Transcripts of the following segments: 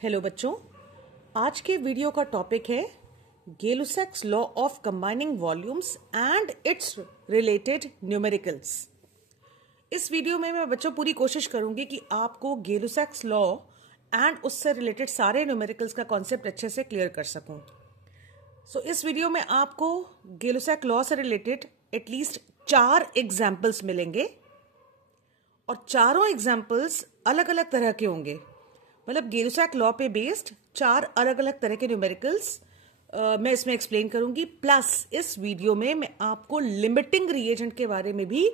Hello बच्चों, आज के वीडियो का टॉपिक है Gay Lussac's law of combining volumes and its related numericals. इस वीडियो में मैं बच्चों पूरी कोशिश करूंगी कि आपको गेलुसैक्स लॉ एंड उससे रिलेटेड सारे न्यूमेरिकल्स का कॉन्सेप्ट अच्छे से क्लियर कर सकूं। इस वीडियो में आपको गेलुसैक लॉ से रिलेटेड एटलीस्ट 4 एग्जाम्पल्स मिलेंगे और चारों एग्जाम्पल्स अलग अलग तरह के होंगे। मतलब गेलुसैक लॉ पे बेस्ड 4 अलग अलग तरह के न्यूमेरिकल्स मैं इसमें एक्सप्लेन करूंगी। प्लस इस वीडियो में मैं आपको लिमिटिंग रिएजेंट के बारे में भी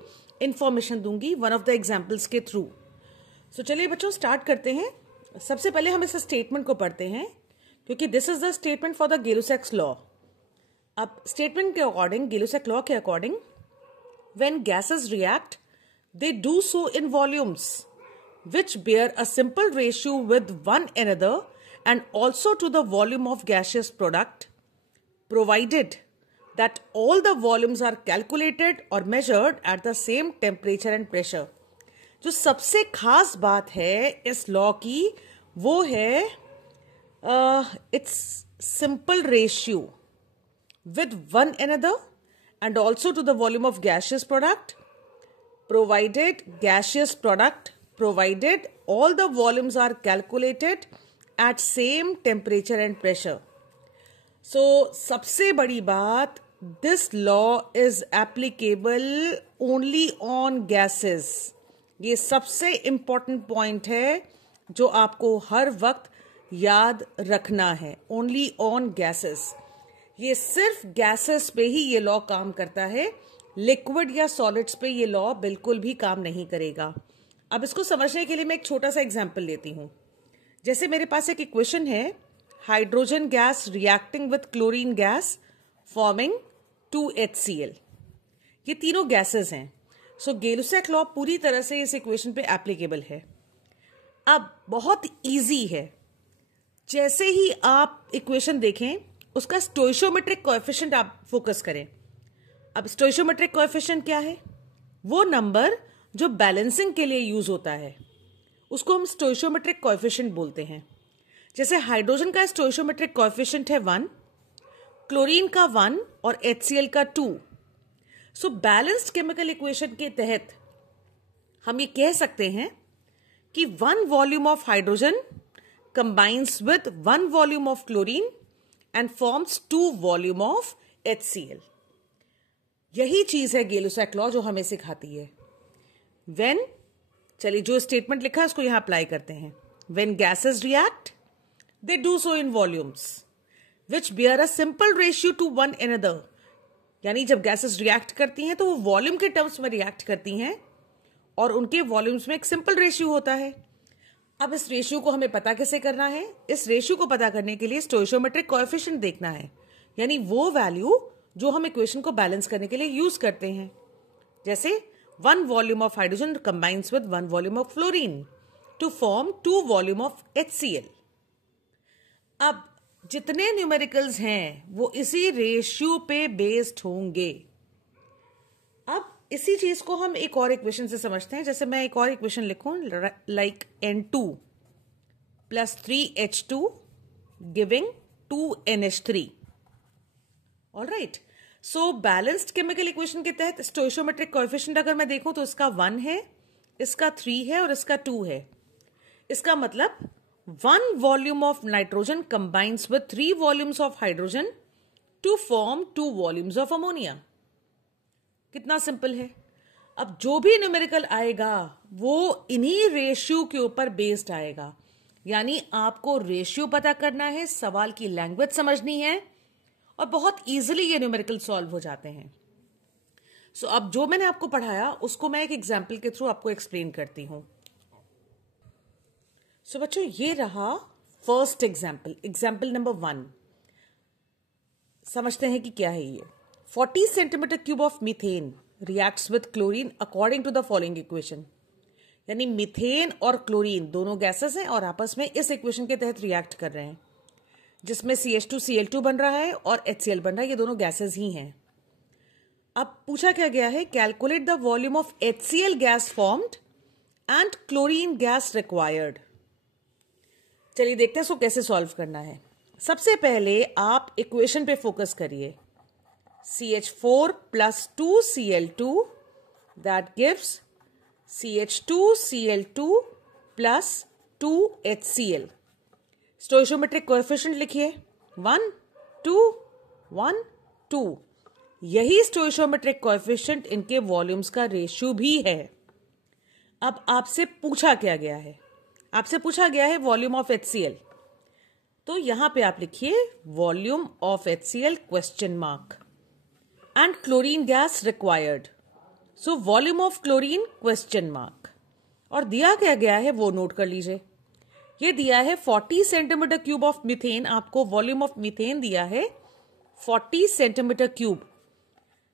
इंफॉर्मेशन दूंगी वन ऑफ द एग्जाम्पल्स के थ्रू। चलिए बच्चों स्टार्ट करते हैं। सबसे पहले हम इस स्टेटमेंट को पढ़ते हैं क्योंकि this is the statement for the Gay Lussac's law. अब स्टेटमेंट के अकॉर्डिंग, गेलुसैक लॉ के according, when gases react they do so in volumes which bear a simple ratio with one another and also to the volume of gaseous product, provided that all the volumes are calculated or measured at the same temperature and pressure। जो सबसे खास बात है इस law की वो है its simple ratio with one another and also to the volume of gaseous product, provided all the volumes are calculated at same temperature and pressure। सबसे बड़ी बात, this law is applicable only on gases। ये सबसे important point है जो आपको हर वक्त याद रखना है। only on gases, ये सिर्फ गैसेस पे ही ये लॉ काम करता है। लिक्विड या सॉलिड्स पे ये लॉ बिल्कुल भी काम नहीं करेगा। अब इसको समझने के लिए मैं एक छोटा सा एग्जांपल लेती हूं। जैसे मेरे पास एक इक्वेशन है, hydrogen gas reacting with chlorine gas forming 2HCl। ये तीनों गैसेस हैं। गेलुसैक लॉ पूरी तरह से इस इक्वेशन पे एप्लीकेबल है। अब बहुत इजी है। जैसे ही आप इक्वेशन देखें उसका स्टोइशियोमेट्रिक कोएफिशिएंट आप फोकस करें। अब स्टोइशियोमेट्रिक कोएफिशिएंट क्या है? वो नंबर जो बैलेंसिंग के लिए यूज होता है उसको हम स्टोइशियोमेट्रिक कोएफिशिएंट बोलते हैं। जैसे हाइड्रोजन का स्टोइशियोमेट्रिक कोएफिशिएंट है 1, क्लोरीन का 1 और HCl का 2। बैलेंस्ड केमिकल इक्वेशन के तहत हम ये कह सकते हैं कि 1 volume of hydrogen combines with 1 volume of chlorine and forms 2 volume of HCl। यही चीज है गेलुसैक लॉ जो हमें सिखाती है। चलिए जो स्टेटमेंट लिखा है उसको यहां अप्लाई करते हैं। When gases react they do so in volumes which bear a simple ratio two one another. यानी जब गैसेस रिएक्ट करती हैं तो वो वॉल्यूम के टर्म्स में रिएक्ट करती हैं और उनके वॉल्यूम्स में एक सिंपल रेशियो होता है। अब इस रेशियो को हमें पता कैसे करना है? इस रेशियो को पता करने के लिए स्टोइशियोमेट्रिक कोएफिशिएंट देखना है, यानी वो वैल्यू जो हम इक्वेशन को बैलेंस करने के लिए यूज करते हैं। जैसे 1 volume of hydrogen combines with 1 volume of fluorine to form 2 volume of HCl। अब जितने न्यूमेरिकल्स हैं वो इसी रेशियो पे बेस्ड होंगे। अब इसी चीज को हम एक और इक्वेशन से समझते हैं। जैसे मैं एक और इक्वेशन लिखूं, like N2 plus 3H2 giving 2NH3। All right. Balanced chemical equation के तहत स्टोइशियोमेट्रिक कोएफिशिएंट अगर मैं देखूं तो इसका 1 है, इसका 3 है और इसका 2 है। इसका मतलब 1 volume of nitrogen combines with 3 volumes of hydrogen to form 2 volumes of ammonia. कितना सिंपल है। अब जो भी न्यूमेरिकल आएगा वो इन्हीं रेशियो के ऊपर बेस्ड आएगा। यानी आपको रेशियो पता करना है, सवाल की लैंग्वेज समझनी है और बहुत इजीली ये न्यूमेरिकल सॉल्व हो जाते हैं। अब जो मैंने आपको पढ़ाया उसको मैं एक एग्जाम्पल के थ्रू आपको एक्सप्लेन करती हूं। बच्चों ये रहा फर्स्ट एग्जाम्पल, एग्जाम्पल नंबर 1। समझते हैं कि क्या है ये। 40 centimetre cube of methane reacts with chlorine according to the following equation. यानी मीथेन और क्लोरीन दोनों गैसेस हैं और आपस में इस इक्वेशन के तहत रिएक्ट कर रहे हैं, जिसमें CH2Cl2 बन रहा है और HCl बन रहा है। ये दोनों गैसेस ही हैं। अब पूछा क्या गया है, calculate the volume of HCl gas formed and chlorine gas required. चलिए देखते हैं इसको कैसे सॉल्व करना है। सबसे पहले आप इक्वेशन पे फोकस करिए। CH4 plus 2Cl2 that gives CH2Cl2 plus 2HCl। स्टोइशियोमेट्रिक coefficient लिखिए 1 2 1 2। यही स्टोइशियोमेट्रिक कोएफिशिएंट इनके वॉल्यूम्स का रेशियो भी है। अब आपसे पूछा क्या गया है? आपसे पूछा गया है वॉल्यूम ऑफ HCl। तो यहां पे आप लिखिए volume of HCl question mark and chlorine gas required. So volume of chlorine question mark. और दिया क्या गया है वो नोट कर लीजिए। ये दिया है 40 सेंटीमीटर क्यूब ऑफ मीथेन। आपको वॉल्यूम ऑफ मीथेन दिया है 40 सेंटीमीटर क्यूब।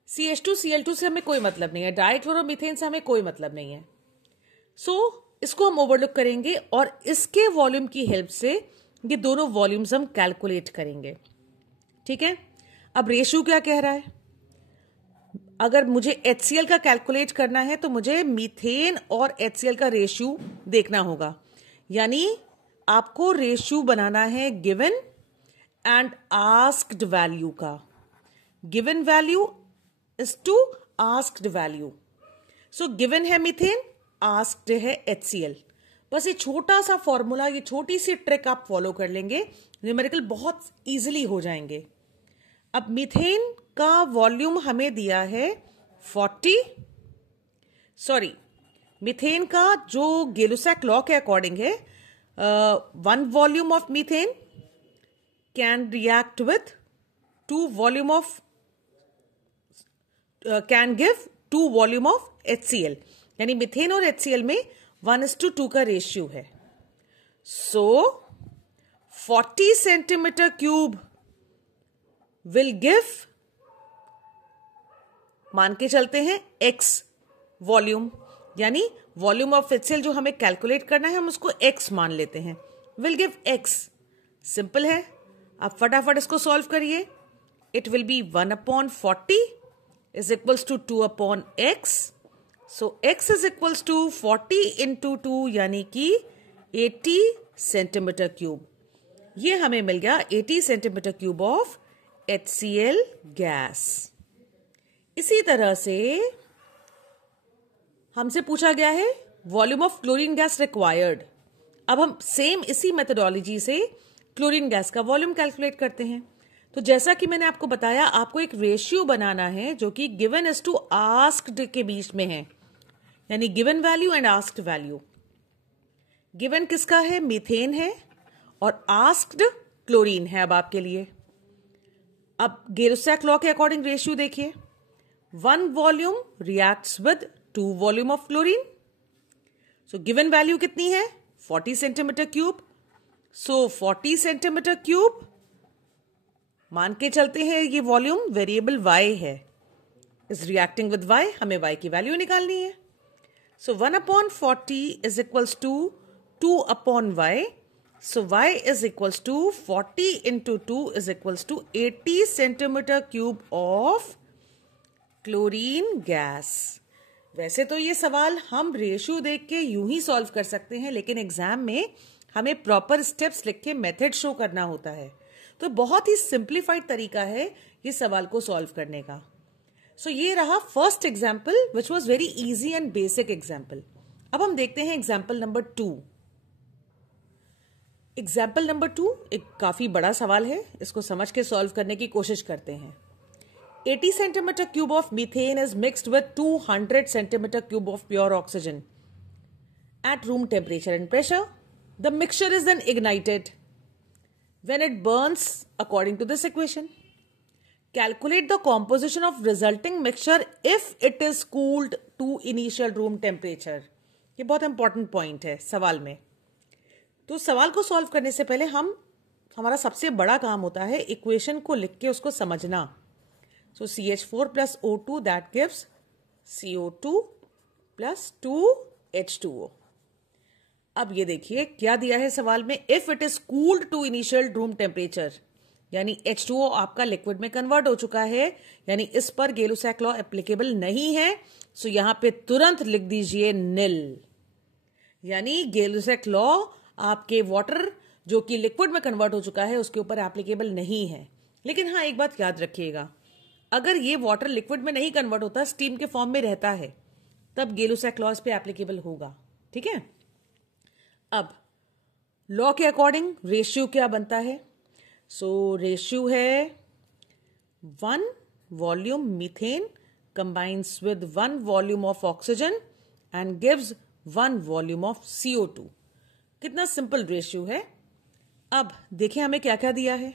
CH2Cl2 से हमें कोई मतलब नहीं है, डाइक्लोरोमीथेन से हमें कोई मतलब नहीं है। इसको हम ओवरलुक करेंगे और इसके वॉल्यूम की हेल्प से ये दोनों वॉल्यूम्स हम कैलकुलेट करेंगे। ठीक है, अब रेशियो क्या कह रहा है? अगर मुझे HCl का कैलकुलेट करना है तो मुझे मीथेन और HCl का रेशियो देखना होगा। यानी आपको रेशियो बनाना है गिवन एंड आस्क्ड वैल्यू का। Given value is to asked value. So given है मीथेन, आस्क्ड है HCl। बस ये छोटा सा फॉर्मूला, ये छोटी सी ट्रिक आप फॉलो कर लेंगे, न्यूमेरिकल बहुत इजीली हो जाएंगे। अब मीथेन का वॉल्यूम हमें दिया है 40। मीथेन का जो गेलुसैक लॉ के अकॉर्डिंग है, 1 volume of methane can react with 2 volume of can give 2 volume of HCl। यानी मीथेन और HCl में 1:2 का रेशियो है। सो 40 सेंटीमीटर क्यूब विल गिव, मान के चलते हैं X वॉल्यूम, यानी वॉल्यूम ऑफ HCl जो हमें कैलकुलेट करना है हम उसको X मान लेते हैं। Will give X। सिंपल है, आप फटाफट इसको सॉल्व करिए। It will be 1/40 is equals to 2/X। So X is equals to 40 into 2 यानी कि 80 सेंटीमीटर क्यूब। ये हमें मिल गया 80 centimetre cube of HCl gas. इसी तरह से हमसे पूछा गया है volume of chlorine gas required. अब हम सेम इसी मेथोडोलॉजी से क्लोरीन गैस का वॉल्यूम कैलकुलेट करते हैं। तो जैसा कि मैंने आपको बताया, आपको एक रेशियो बनाना है जो कि गिवन इज टू आस्क्ड के बीच में है, यानी given value and asked value. Given किसका है? मीथेन है, और आस्क्ड क्लोरीन है। अब आपके लिए अब गेलुसैक लॉ के अकॉर्डिंग रेशियो देखिए, 1 volume reacts with 2 volume of chlorine. So given value कितनी है? 40 centimetre cube. So 40 centimetre cube मान के चलते हैं ये वॉल्यूम वेरिएबल y है, इज रिएक्टिंग विद y, हमें y की वैल्यू निकालनी है। So 1/40 is equals to 2/y। So y is equals to 40 into 2 is equals to 80 centimeter cube of chlorine gas। वैसे तो ये सवाल हम रेशियो देख के यूं ही सॉल्व कर सकते हैं, लेकिन एग्जाम में हमें प्रॉपर स्टेप्स लिख के मेथड शो करना होता है। तो बहुत ही सिंप्लीफाइड तरीका है ये सवाल को सॉल्व करने का। सो ये रहा first example which was very easy and basic example. अब हम देखते हैं एग्जाम्पल नंबर 2। एग्जाम्पल नंबर 2 एक काफी बड़ा सवाल है, इसको समझ के सॉल्व करने की कोशिश करते हैं। 80 centimetre cube of methane is mixed with 200 centimetre cube of pure oxygen at room temperature and pressure. The mixture is then ignited when it burns according to this equation. Calculate the composition of resulting mixture if it is cooled to initial room temperature. ये बहुत important point है सवाल में। तो सवाल को solve करने से पहले हमारा सबसे बड़ा काम होता है इक्वेशन को लिख के उसको समझना। सो CH4 plus O2 that gives CO2 plus 2H2O। अब ये देखिए क्या दिया है सवाल में, if it is cooled to initial room temperature, यानी H2O आपका लिक्विड में कन्वर्ट हो चुका है, यानी इस पर गेलुसैक लॉ एप्लीकेबल नहीं है। सो यहां पे तुरंत लिख दीजिए निल, यानी गेलुसैक लॉ आपके वाटर जो कि लिक्विड में कन्वर्ट हो चुका है उसके ऊपर एप्लीकेबल नहीं है। लेकिन हाँ, एक बात याद रखिएगा, अगर ये वाटर लिक्विड में नहीं कन्वर्ट होता, स्टीम के फॉर्म में रहता है, तब गै-लुसैक क्लॉज पे एप्लीकेबल होगा। ठीक है, अब लॉ के अकॉर्डिंग रेशियो क्या बनता है? सो रेशियो है 1 volume methane combines with 1 volume of oxygen and gives 1 volume of CO2। कितना सिंपल रेशियो है। अब देखिए हमें क्या क्या दिया है।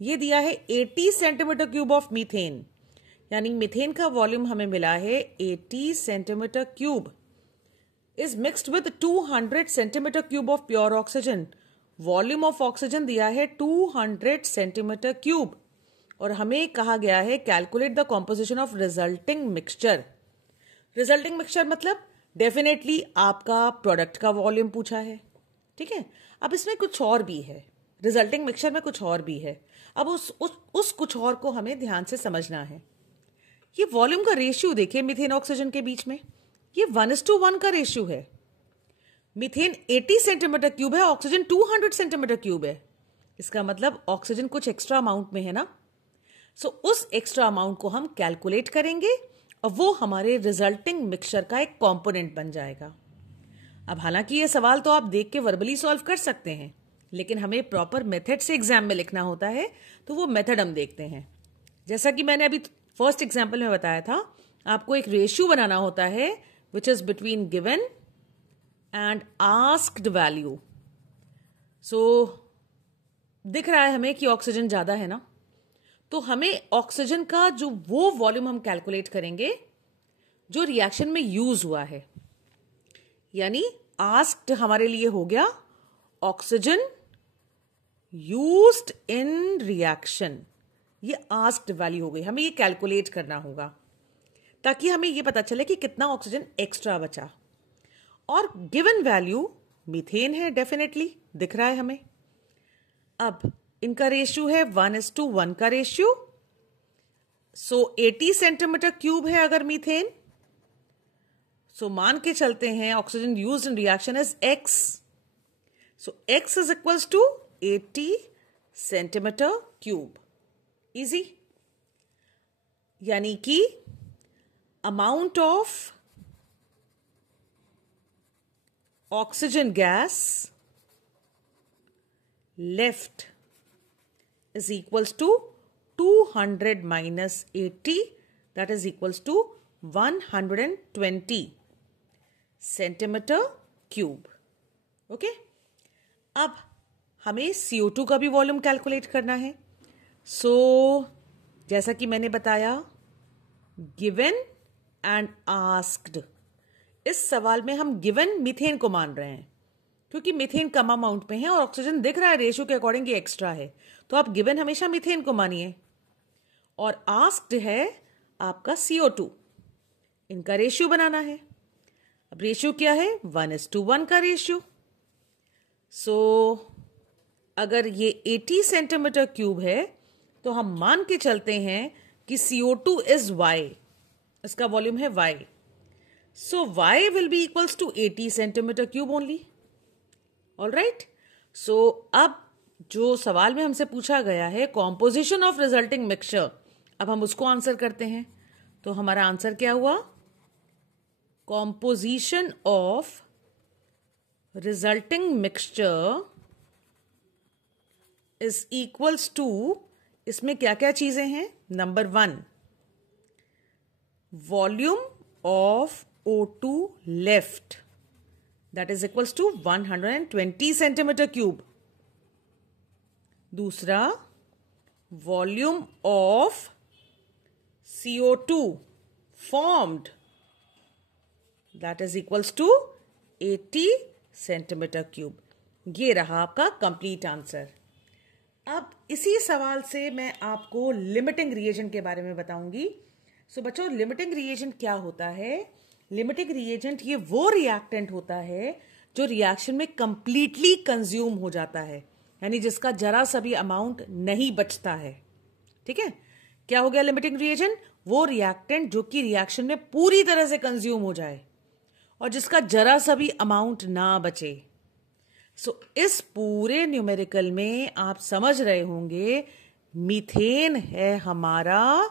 ये दिया है 80 सेंटीमीटर क्यूब ऑफ मीथेन, यानी मीथेन का वॉल्यूम हमें मिला है 80 centimetre cube, is mixed with 200 centimetre cube of pure oxygen. Volume of oxygen दिया है 200 सेंटीमीटर क्यूब, और हमें कहा गया है calculate the composition of resulting mixture. Resulting mixture मतलब डेफिनेटली आपका प्रोडक्ट का वॉल्यूम पूछा है। ठीक है, अब इसमें कुछ और भी है, रिजल्टिंग मिक्सचर में कुछ और भी है। अब उस कुछ और को हमें ध्यान से समझना है। ये वॉल्यूम का रेशियो देखिए मीथेन ऑक्सीजन के बीच में, ये 1:1 का रेशियो है। मीथेन 80 सेंटीमीटर क्यूब है, ऑक्सीजन 200 सेंटीमीटर क्यूब है। इसका मतलब ऑक्सीजन कुछ एक्स्ट्रा अमाउंट में है ना। सो उस एक्स्ट्रा अमाउंट को हम कैलकुलेट करेंगे और वो हमारे रिजल्टिंग मिक्सचर का एक कंपोनेंट बन जाएगा। अब हालांकि ये सवाल तो आप देख के वर्बली सॉल्व कर सकते हैं, लेकिन हमें प्रॉपर मेथड से एग्जाम में लिखना होता है, तो वो मेथड हम देखते हैं। जैसा कि मैंने अभी फर्स्ट एग्जाम्पल में बताया था, आपको एक रेशियो बनाना होता है which is between given and asked value. So दिख रहा है हमें कि ऑक्सीजन ज्यादा है ना, तो हमें ऑक्सीजन का जो वो वॉल्यूम हम कैलकुलेट करेंगे जो रिएक्शन में यूज हुआ है। यानी आस्क्ड हमारे लिए हो गया ऑक्सीजन यूज्ड इन रिएक्शन, ये आस्क्ड वैल्यू हो गई। हमें ये कैलकुलेट करना होगा ताकि हमें ये पता चले कि कितना ऑक्सीजन एक्स्ट्रा बचा। और गिवन वैल्यू मीथेन है, डेफिनेटली दिख रहा है हमें। अब इनका रेशियो है 1:1 का रेशियो। सो 80 सेंटीमीटर क्यूब है अगर मीथेन, सो मान के चलते हैं oxygen used in reaction is x। So x is equals to 80 centimetre cube. Easy, यानी कि amount of oxygen gas left is equals to 200 minus 80, that is equals to 120 centimetre cube. Okay, अब हमें CO2 का भी volume calculate करना है। सो जैसा कि मैंने बताया, गिवन एंड आस्क्ड, इस सवाल में हम गिवन मीथेन को मान रहे हैं क्योंकि मीथेन कम अमाउंट में है और ऑक्सीजन दिख रहा है रेशियो के अकॉर्डिंग ये एक्स्ट्रा है, तो आप गिवन हमेशा मीथेन को मानिए। और आस्क्ड है आपका CO2, इनका रेशियो बनाना है। अब रेशियो क्या है? 1:1 का रेशियो। सो अगर ये 80 सेंटीमीटर क्यूब है तो हम मान के चलते हैं कि CO2 इज Y, इसका वॉल्यूम है Y। So Y will be equals to 80 centimetre cube only. All right, so अब जो सवाल में हमसे पूछा गया है कॉम्पोजिशन ऑफ रिजल्टिंग मिक्सचर, अब हम उसको आंसर करते हैं। तो हमारा आंसर क्या हुआ? Composition of resulting mixture is equals to, इसमें क्या क्या चीजें हैं? Number 1, volume of O2 left, that is equals to 120 centimetre cube. दूसरा, volume of CO2 formed, that is equals to 80 centimetre cube. ये रहा आपका कंप्लीट आंसर। अब इसी सवाल से मैं आपको लिमिटिंग रिएजेंट के बारे में बताऊंगी। सो बच्चों, लिमिटिंग रिएजेंट क्या होता है? लिमिटिंग रिएजेंट ये वो रिएक्टेंट होता है जो रिएक्शन में कंप्लीटली कंज्यूम हो जाता है, यानी जिसका जरा सा भी अमाउंट नहीं बचता है। ठीक है, क्या हो गया लिमिटिंग रिएजेंट? वो रिएक्टेंट जो कि रिएक्शन में पूरी तरह से कंज्यूम हो जाए और जिसका जरा सा भी अमाउंट ना बचे। सो इस पूरे न्यूमेरिकल में आप समझ रहे होंगे मीथेन है हमारा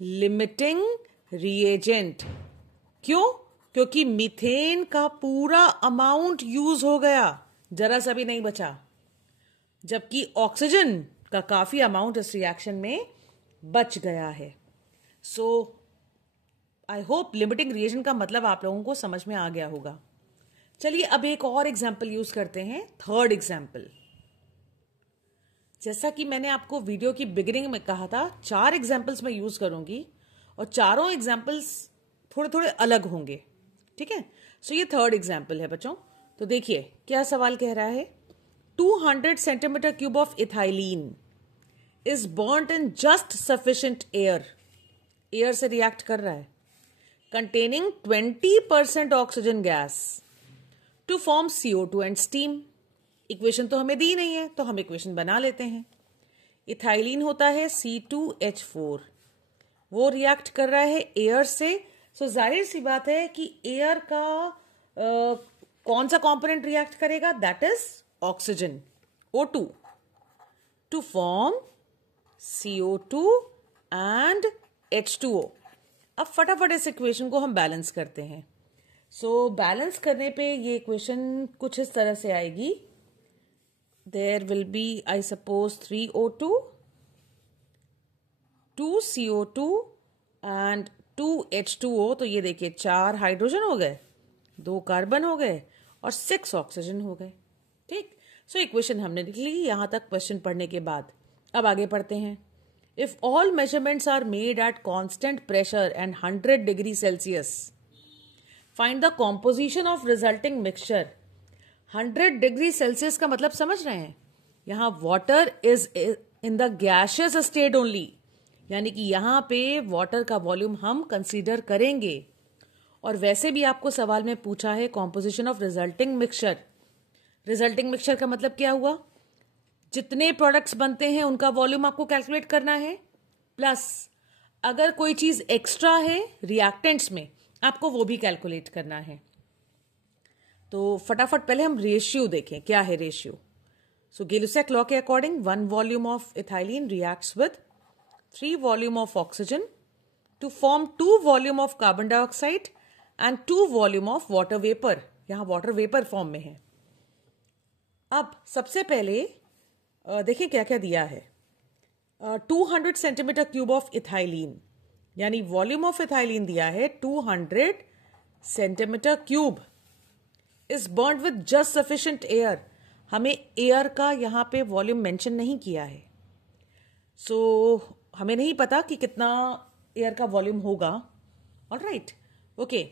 लिमिटिंग रिएजेंट। क्यों? क्योंकि मीथेन का पूरा अमाउंट यूज हो गया, जरा सा भी नहीं बचा, जबकि ऑक्सीजन का काफी अमाउंट इस रिएक्शन में बच गया है। सो आई होप लिमिटिंग रिएजेंट का मतलब आप लोगों को समझ में आ गया होगा। चलिए अब एक और एग्जाम्पल यूज करते हैं, थर्ड एग्जाम्पल। जैसा कि मैंने आपको वीडियो की बिगिनिंग में कहा था, 4 एग्जाम्पल्स मैं यूज करूंगी और चारों एग्जाम्पल्स थोड़े थोड़े अलग होंगे, ठीक है। सो ये थर्ड एग्जाम्पल है बच्चों। तो देखिए क्या सवाल कह रहा है, 200 centimetre cube of ethylene is burned in just sufficient air, air से रिएक्ट कर रहा है, containing 20% oxygen gas to form CO2 and steam. Equation तो हमें दी नहीं है तो हम इक्वेशन बना लेते हैं। इथाइलिन होता है C2H4, वो रिएक्ट कर रहा है एयर से। सो जाहिर सी बात है कि एयर का कौन सा कंपोनेंट रिएक्ट करेगा, that is oxygen O2 to form CO2 and H2O। अब फटाफट इस इक्वेशन को हम बैलेंस करते हैं। सो बैलेंस करने पे ये इक्वेशन कुछ इस तरह से आएगी, there will be I suppose 3O2, 2 CO2 and 2 H2O। तो ये देखिए 4 हाइड्रोजन हो गए, 2 कार्बन हो गए और 6 ऑक्सीजन हो गए, ठीक। सो इक्वेशन हमने लिख ली यहां तक क्वेश्चन पढ़ने के बाद। अब आगे पढ़ते हैं। If all measurements are made at constant pressure and 100 degree Celsius, find the composition of resulting mixture. 100 degree Celsius का मतलब समझ रहे हैं, यहां water is in the gaseous state only, यानी कि यहां पे वाटर का वॉल्यूम हम कंसीडर करेंगे। और वैसे भी आपको सवाल में पूछा है composition of resulting mixture. Resulting mixture का मतलब क्या हुआ, जितने प्रोडक्ट्स बनते हैं उनका वॉल्यूम आपको कैलकुलेट करना है, प्लस अगर कोई चीज एक्स्ट्रा है रिएक्टेंट्स में आपको वो भी कैलकुलेट करना है। तो फटाफट पहले हम रेशियो देखें, क्या है रेशियो। सो गिलुसैक लॉ के according 1 volume of ethylene reacts with 3 volume of oxygen to form 2 volume of carbon dioxide and 2 volume of water vapour. यहां वाटर वेपर फॉर्म में है। अब सबसे पहले देखिए क्या क्या दिया है। 200 सेंटीमीटर क्यूब ऑफ इथाइलिन, यानी वॉल्यूम ऑफ इथाइलिन दिया है 200 centimetre cube, is burned with just sufficient air. हमें एयर का यहां पे वॉल्यूम मेंशन नहीं किया है, सो हमें नहीं पता कि कितना एयर का वॉल्यूम होगा। Alright, okay.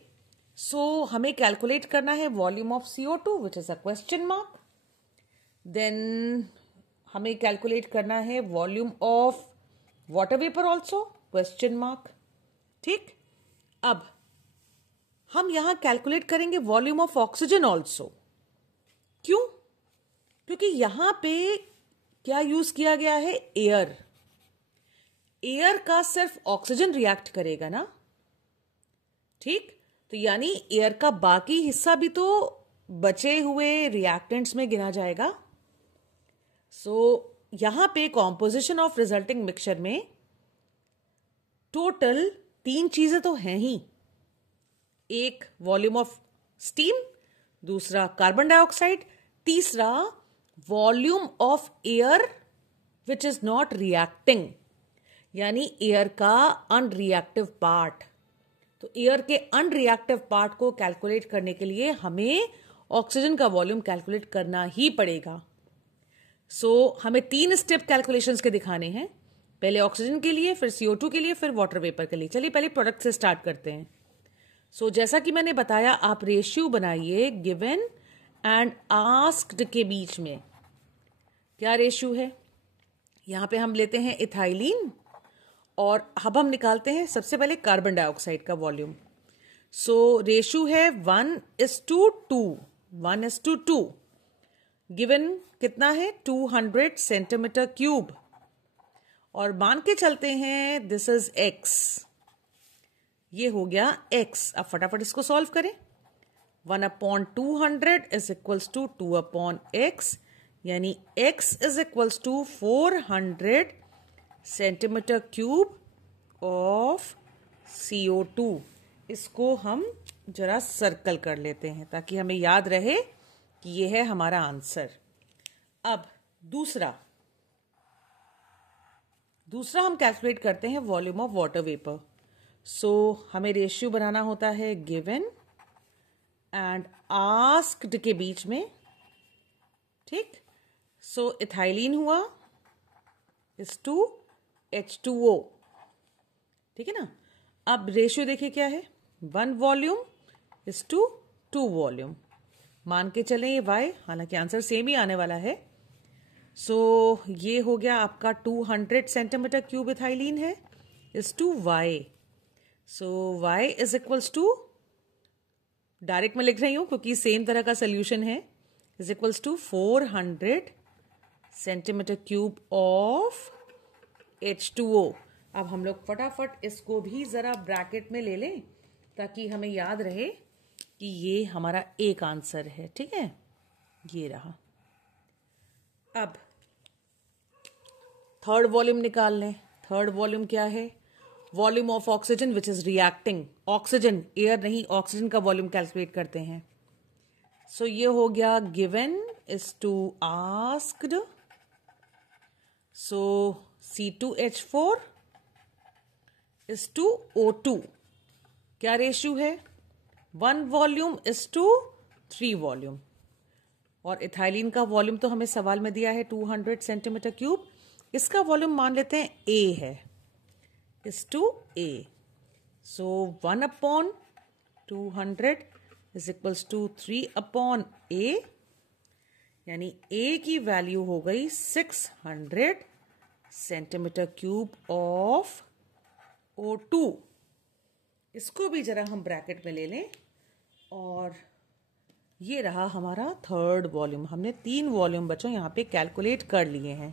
सो हमें कैलकुलेट करना है volume of CO2 which is a question mark. Then हमें कैलकुलेट करना है volume of water vapour also, question mark, ठीक। अब हम यहां कैलकुलेट करेंगे वॉल्यूम ऑफ ऑक्सीजन ऑल्सो। क्यों? क्योंकि यहां पे क्या यूज किया गया है, एयर। एयर का सिर्फ ऑक्सीजन रिएक्ट करेगा ना, ठीक। तो यानी एयर का बाकी हिस्सा भी तो बचे हुए रिएक्टेंट्स में गिना जाएगा। सो यहां पे कॉम्पोजिशन ऑफ रिजल्टिंग मिक्सचर में टोटल 3 चीजें तो हैं ही, एक वॉल्यूम ऑफ स्टीम, दूसरा कार्बन डाइऑक्साइड, तीसरा volume of air which is not reacting, यानी एयर का अनरिएक्टिव पार्ट। तो एयर के अनरिएक्टिव पार्ट को कैलकुलेट करने के लिए हमें ऑक्सीजन का वॉल्यूम कैलकुलेट करना ही पड़ेगा। सो हमें 3 स्टेप कैलकुलेशंस के दिखाने हैं, पहले ऑक्सीजन के लिए, फिर CO2 के लिए, फिर वाटर वेपर के लिए। चलिए पहले प्रोडक्ट से स्टार्ट करते हैं। सो जैसा कि मैंने बताया, आप रेशियो बनाइए गिवन एंड आस्क्ड के बीच में। क्या रेशियो है, यहां पे हम लेते हैं इथाइलिन और अब हम निकालते हैं सबसे पहले कार्बन डाइऑक्साइड का वॉल्यूम। सो रेशियो है 1:2, 1:2। गिवन कितना है, 200 सेंटीमीटर क्यूब, और मान के चलते हैं दिस इज x, ये हो गया x। अब फटाफट इसको सॉल्व करें। 1/200 इज इक्वल्स टू 2/x, यानी x is equals to 400 centimetre cube of CO2। इसको हम जरा सर्कल कर लेते हैं ताकि हमें याद रहे कि ये है हमारा आंसर। अब दूसरा हम कैलकुलेट करते हैं वॉल्यूम ऑफ वाटर वेपर। सो हमें रेशियो बनाना होता है गिवन एंड आस्क्ड के बीच में, ठीक। सो इथाइलिन हुआ इज टू H2O, ठीक है ना। अब रेशियो देखिए क्या है, 1 वॉल्यूम इज टू 2 वॉल्यूम। मान के चलें ये y, हालांकि आंसर सेम ही आने वाला है। सो ये हो गया आपका 200 सेंटीमीटर क्यूब इथाइलिन है is to y। So y is equals to, direct में लिख रही हूं क्योंकि सेम तरह का सोल्यूशन है, is equals to 400 centimetre cube of H2O। अब हम लोग फटाफट इसको भी जरा ब्रैकेट में ले लें ताकि हमें याद रहे कि ये हमारा एक आंसर है, ठीक है। ये रहा। अब थर्ड वॉल्यूम निकाल लें। थर्ड वॉल्यूम क्या है, volume of oxygen which is reacting. Oxygen, air नहीं, ऑक्सीजन का वॉल्यूम कैलकुलेट करते हैं। सो ये हो गया given is to asked. So C2H4 is to O2। क्या रेशियो है, 1 वॉल्यूम इज टू 3 वॉल्यूम। और इथाइलिन का वॉल्यूम तो हमें सवाल में दिया है 200 सेंटीमीटर क्यूब। इसका वॉल्यूम मान लेते हैं A है, is to A। So 1/200 is equals to 3/A, यानी A की वैल्यू हो गई 600 सेंटीमीटर क्यूब ऑफ O2। इसको भी जरा हम ब्रैकेट में ले लें और ये रहा हमारा थर्ड वॉल्यूम। हमने 3 वॉल्यूम बच्चों यहाँ पे कैलकुलेट कर लिए हैं।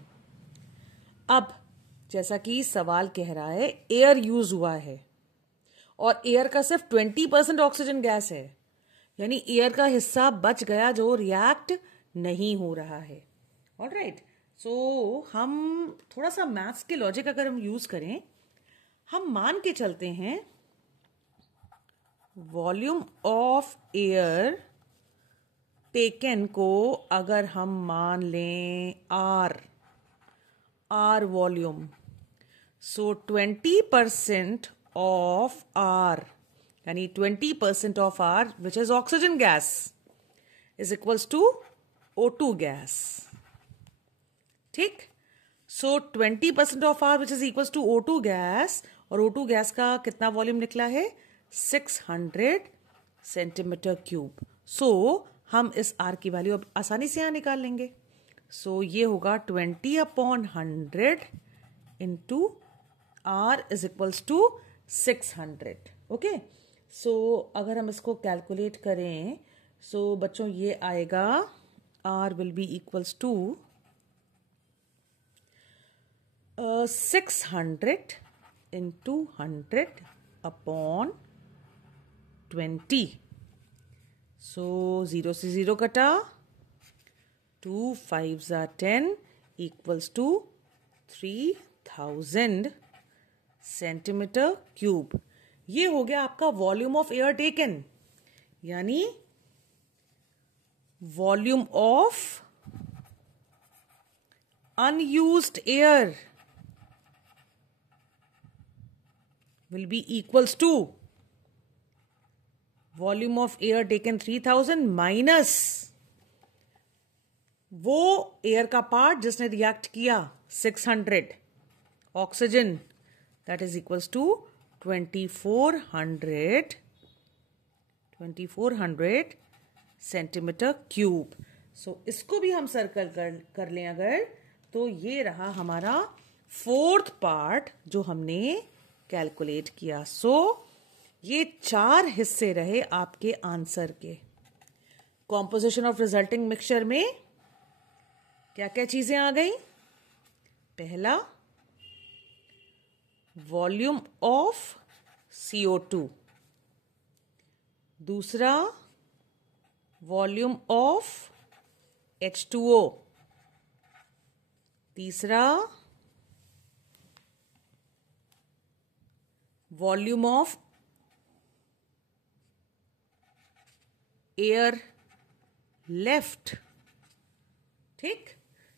अब जैसा कि सवाल कह रहा है एयर यूज हुआ है और एयर का सिर्फ 20% ऑक्सीजन गैस है, यानी एयर का हिस्सा बच गया जो रिएक्ट नहीं हो रहा है। ऑलराइट, सो हम थोड़ा सा मैथ्स के लॉजिक अगर हम यूज करें, हम मान के चलते हैं वॉल्यूम ऑफ एयर टेकन को अगर हम मान लें R volume, so 20% of R, यानी 20% of R which is oxygen gas is equals to O2 gas, ठीक। So 20% of R which is equals to O2 gas, और O2 गैस का कितना वॉल्यूम निकला है, 600 सेंटीमीटर क्यूब। सो हम इस R की वैल्यू अब आसानी से यहां निकाल लेंगे। सो ये होगा 20/100 into R is equals to 600। Okay, so अगर हम इसको कैलकुलेट करें, सो बच्चों ये आएगा R will be equals to 600 into 100/20। So 0 से 0 कटा, 2 5s are 10 equals to 3000 centimetre cube. ये हो गया आपका वॉल्यूम ऑफ एयर टेकन, यानी volume of unused air will be equals to volume of air taken 3000 minus वो एयर का part जिसने रिएक्ट किया 600 oxygen, that is equals to 2400 centimetre cube. So इसको भी हम सर्कल कर लें अगर, तो ये रहा हमारा फोर्थ पार्ट जो हमने कैलकुलेट किया। सो ये 4 हिस्से रहे आपके आंसर के। कॉम्पोजिशन ऑफ रिजल्टिंग मिक्सचर में क्या क्या चीजें आ गई, पहला वॉल्यूम ऑफ CO2, दूसरा वॉल्यूम ऑफ H2O, तीसरा वॉल्यूम ऑफ एयर लेफ्ट, ठीक।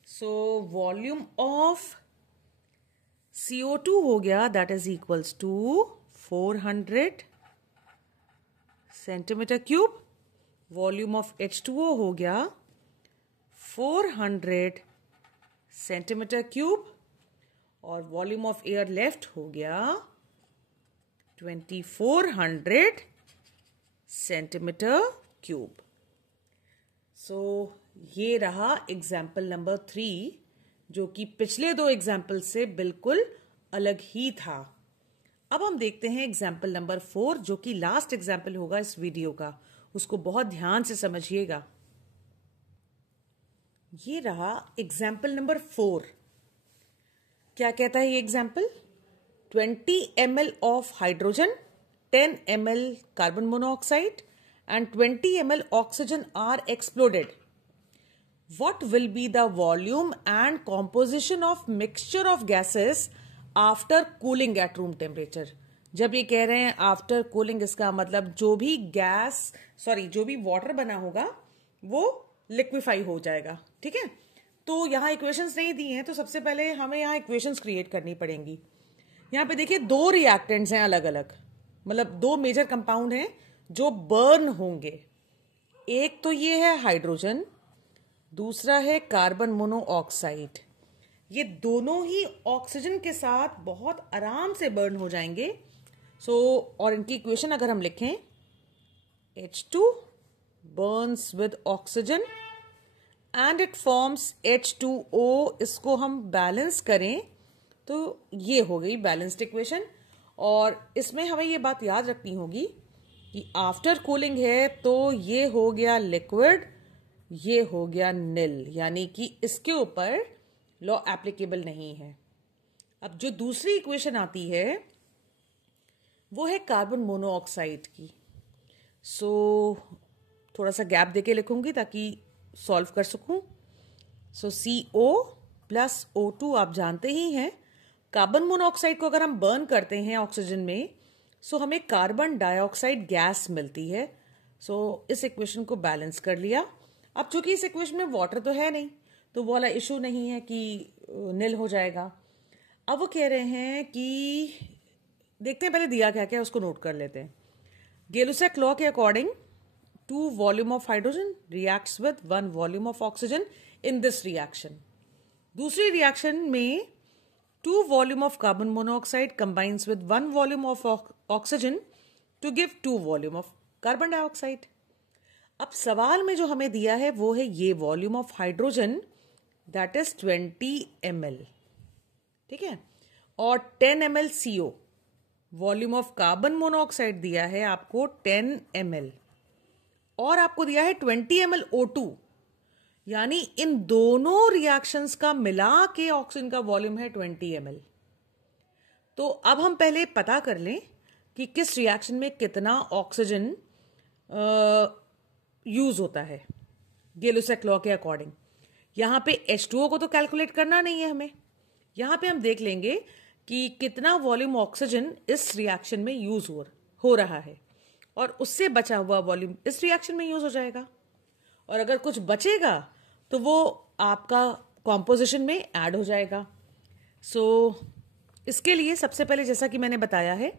सो वॉल्यूम ऑफ CO2 हो गया, that is equals to 400 centimetre cube. Volume of H2O हो गया 400 सेंटीमीटर क्यूब, और वॉल्यूम ऑफ एयर लेफ्ट हो गया 2400 सेंटीमीटर क्यूब। सो ये रहा एग्जाम्पल नंबर 3, जो कि पिछले 2 एग्जाम्पल से बिल्कुल अलग ही था। अब हम देखते हैं एग्जाम्पल नंबर 4, जो कि लास्ट एग्जाम्पल होगा इस वीडियो का। उसको बहुत ध्यान से समझिएगा। ये रहा एग्जाम्पल नंबर 4। क्या कहता है ये example? 20 ml of hydrogen, 10 ml carbon monoxide and 20 ml oxygen are exploded. What will be the volume and composition of mixture of gases after cooling at room temperature? जब ये कह रहे हैं आफ्टर कूलिंग, इसका मतलब जो भी वाटर बना होगा वो लिक्विफाई हो जाएगा, ठीक है। तो यहाँ इक्वेशंस नहीं दी हैं, तो सबसे पहले हमें यहाँ इक्वेशंस क्रिएट करनी पड़ेंगी। यहाँ पे देखिए 2 रिएक्टेंट्स हैं अलग अलग, मतलब 2 मेजर कंपाउंड हैं जो बर्न होंगे। एक तो ये है हाइड्रोजन, दूसरा है कार्बन मोनोऑक्साइड। ये दोनों ही ऑक्सीजन के साथ बहुत आराम से बर्न हो जाएंगे। और इनकी इक्वेशन अगर हम लिखें, H2 burns with oxygen and it forms H2O, इसको हम बैलेंस करें तो ये हो गई बैलेंस्ड इक्वेशन। और इसमें हमें ये बात याद रखनी होगी कि आफ्टर कूलिंग है तो ये हो गया लिक्विड, ये हो गया नील, यानी कि इसके ऊपर लॉ एप्लीकेबल नहीं है। अब जो दूसरी इक्वेशन आती है वो है कार्बन मोनोऑक्साइड की। थोड़ा सा गैप देके लिखूंगी ताकि सॉल्व कर सकूं। CO प्लस O2 आप जानते ही हैं। कार्बन मोनोऑक्साइड को अगर हम बर्न करते हैं ऑक्सीजन में, हमें कार्बन डाइऑक्साइड गैस मिलती है। इस इक्वेशन को बैलेंस कर लिया। अब चूंकि इस इक्वेशन में वाटर तो है नहीं, तो वो वाला इशू नहीं है कि नील हो जाएगा। अब वो कह रहे हैं कि देखते हैं पहले दिया क्या क्या, उसको नोट कर लेते हैं। गेलुसैक लॉ के according 2 volume of hydrogen reacts with 1 volume of oxygen in this reaction. दूसरी रिएक्शन में 2 volume of carbon monoxide combines with 1 volume of oxygen to give 2 volume of carbon dioxide. अब सवाल में जो हमें दिया है वो है ये volume of hydrogen, that is 20 ml, ठीक है, और 10 ml CO। Volume of carbon monoxide दिया है आपको 10 ml, और आपको दिया है 20 ml O2, यानी इन दोनों रिएक्शंस का मिला के ऑक्सीजन का वॉल्यूम है 20 ml। तो अब हम पहले पता कर लें कि किस रिएक्शन में कितना ऑक्सीजन यूज होता है गेलुसैक लॉ के अकॉर्डिंग। यहां पे H2O को तो कैलकुलेट करना नहीं है हमें, यहां पे हम देख लेंगे कि कितना वॉल्यूम ऑक्सीजन इस रिएक्शन में यूज हो रहा है, और उससे बचा हुआ वॉल्यूम इस रिएक्शन में यूज हो जाएगा। और अगर कुछ बचेगा तो वो आपका कॉम्पोजिशन में ऐड हो जाएगा। इसके लिए सबसे पहले जैसा कि मैंने बताया है,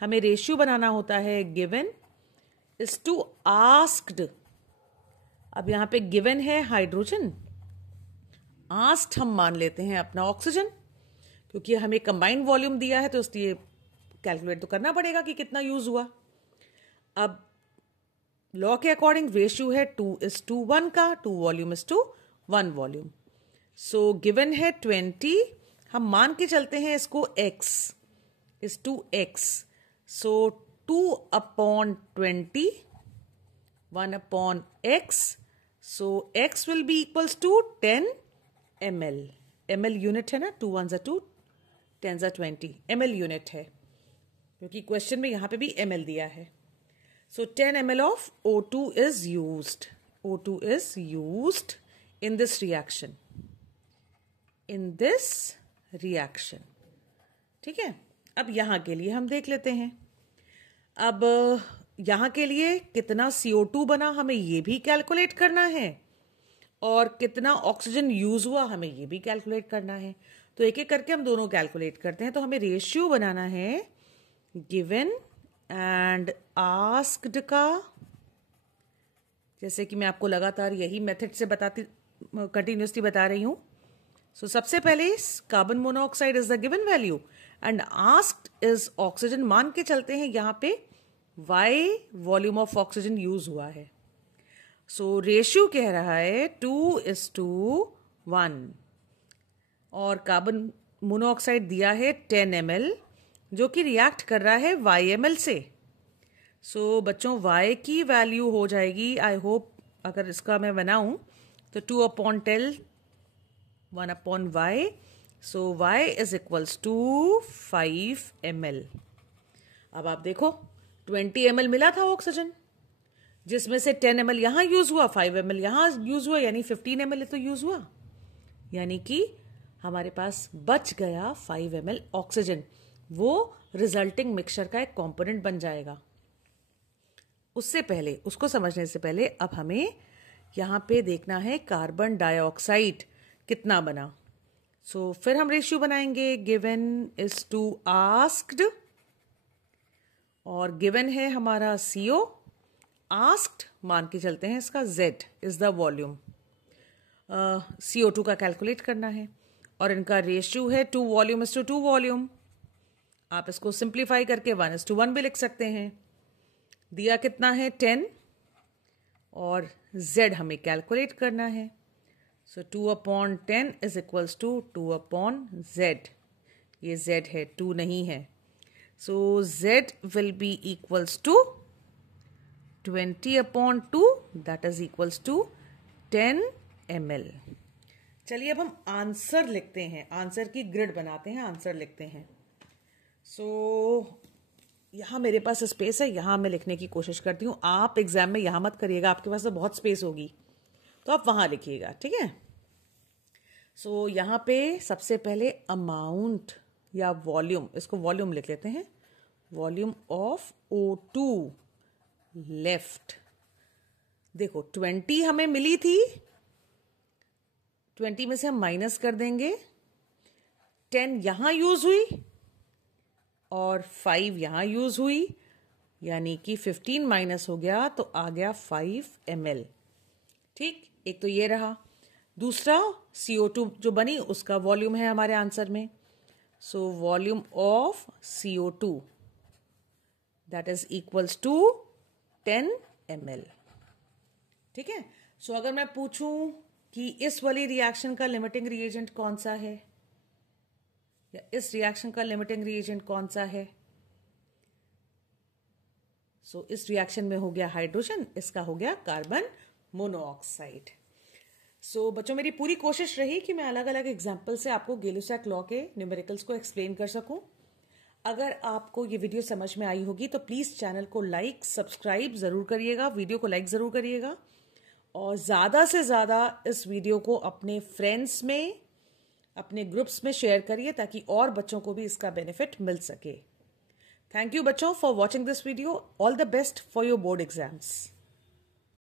हमें रेशियो बनाना होता है गिवन इज टू आस्क्ड। अब यहां पे गिवन है हाइड्रोजन, आस्क्ड हम मान लेते हैं अपना ऑक्सीजन, क्योंकि हमें कंबाइंड वॉल्यूम दिया है तो इसलिए कैलकुलेट तो करना पड़ेगा कि कितना यूज हुआ। अब लॉ के अकॉर्डिंग रेशियो है 2:1 का, 2 volume is to 1 volume. Given है 20, हम मान के चलते हैं इसको x is to x। 2/20, 1/x, x will be equals to 10 ml। ml unit है ना, 2 1s are 2, 10s are 20, ml unit है, क्योंकि क्वेश्चन में यहां पे भी ml दिया है। 10 ml of O2 is used O2 is used in this reaction. In this reaction. ठीक है, अब यहां के लिए हम देख लेते हैं. अब यहां के लिए कितना CO2 बना हमें ये भी कैलकुलेट करना है और कितना ऑक्सीजन यूज हुआ हमें ये भी कैलकुलेट करना है. तो एक एक करके हम दोनों कैलकुलेट करते हैं. तो हमें रेशियो बनाना है गिवन एंड आस्क्ड का. जैसे कि मैं आपको लगातार यही मेथड से कंटिन्यूसली बता रही हूं. सो सबसे पहले carbon monoxide is the given value and asked is oxygen. मान के चलते हैं यहां पे Y volume of oxygen use हुआ है. सो रेशियो कह रहा है 2:1 और कार्बन मोनोऑक्साइड दिया है 10 ml जो कि रिएक्ट कर रहा है YmL से. सो बच्चों Y की वैल्यू हो जाएगी, आई होप अगर इसका मैं बनाऊं तो 2/10 1/Y. So Y is equals to 5 ml. अब आप देखो 20 ml मिला था ऑक्सीजन जिसमें से 10 ml यहां यूज हुआ, 5 ml यहां यूज हुआ, यानी 15 ml तो यूज हुआ. यानी कि हमारे पास बच गया 5 ml ऑक्सीजन. वो रिजल्टिंग मिक्सचर का एक कंपोनेंट बन जाएगा. उससे पहले, उसको समझने से पहले अब हमें यहां पे देखना है कार्बन डाइऑक्साइड कितना बना. सो फिर हम रेशियो बनाएंगे. गिवन इज टू आस्क्ड और गिवन है हमारा CO. आस्क्ड मान के चलते हैं इसका Z is the volume. CO2 का कैलकुलेट करना है और इनका रेशियो है 2 वॉल्यूम इज टू 2 वॉल्यूम. आप इसको सिंप्लीफाई करके 1:1 भी लिख सकते हैं. दिया कितना है 10 और Z हमें कैलकुलेट करना है. सो 2/10 इज इक्वल्स टू 2/Z. ये Z है, 2 नहीं है. So Z will be equals to 20/2 that is equals to 10 ml. चलिए अब हम आंसर लिखते हैं, आंसर की ग्रिड बनाते हैं, आंसर लिखते हैं. सो यहां मेरे पास स्पेस है, यहां मैं लिखने की कोशिश करती हूं. आप एग्जाम में यहां मत करिएगा, आपके पास तो बहुत स्पेस होगी तो आप वहां लिखिएगा. ठीक है. सो यहां पे सबसे पहले अमाउंट या वॉल्यूम, इसको वॉल्यूम लिख लेते हैं. Volume of O2 left. देखो 20 हमें मिली थी, 20 में से हम माइनस कर देंगे. 10 यहां यूज हुई और 5 यहां यूज हुई, यानी कि 15 माइनस हो गया तो आ गया 5 ml. ठीक, एक तो ये रहा. दूसरा CO2 जो बनी उसका वॉल्यूम है हमारे आंसर में. So volume of CO2 that is equals to 10 ml. ठीक है. सो अगर मैं पूछूं कि इस वाली रिएक्शन का लिमिटिंग रिएजेंट कौन सा है या इस रिएक्शन का लिमिटिंग रिएजेंट कौन सा है, सो इस रिएक्शन में हो गया हाइड्रोजन, इसका हो गया कार्बन मोनोऑक्साइड. सो बच्चों मेरी पूरी कोशिश रही कि मैं अलग अलग एग्जाम्पल से आपको गै-लुसाक लॉ के न्यूमेरिकल्स को एक्सप्लेन कर सकूं. अगर आपको ये वीडियो समझ में आई होगी तो प्लीज चैनल को लाइक सब्सक्राइब जरूर करिएगा, वीडियो को लाइक जरूर करिएगा और ज्यादा से ज्यादा इस वीडियो को अपने फ्रेंड्स में, अपने ग्रुप्स में शेयर करिए ताकि और बच्चों को भी इसका बेनिफिट मिल सके. थैंक यू बच्चों for watching this video. All the best for your board exams.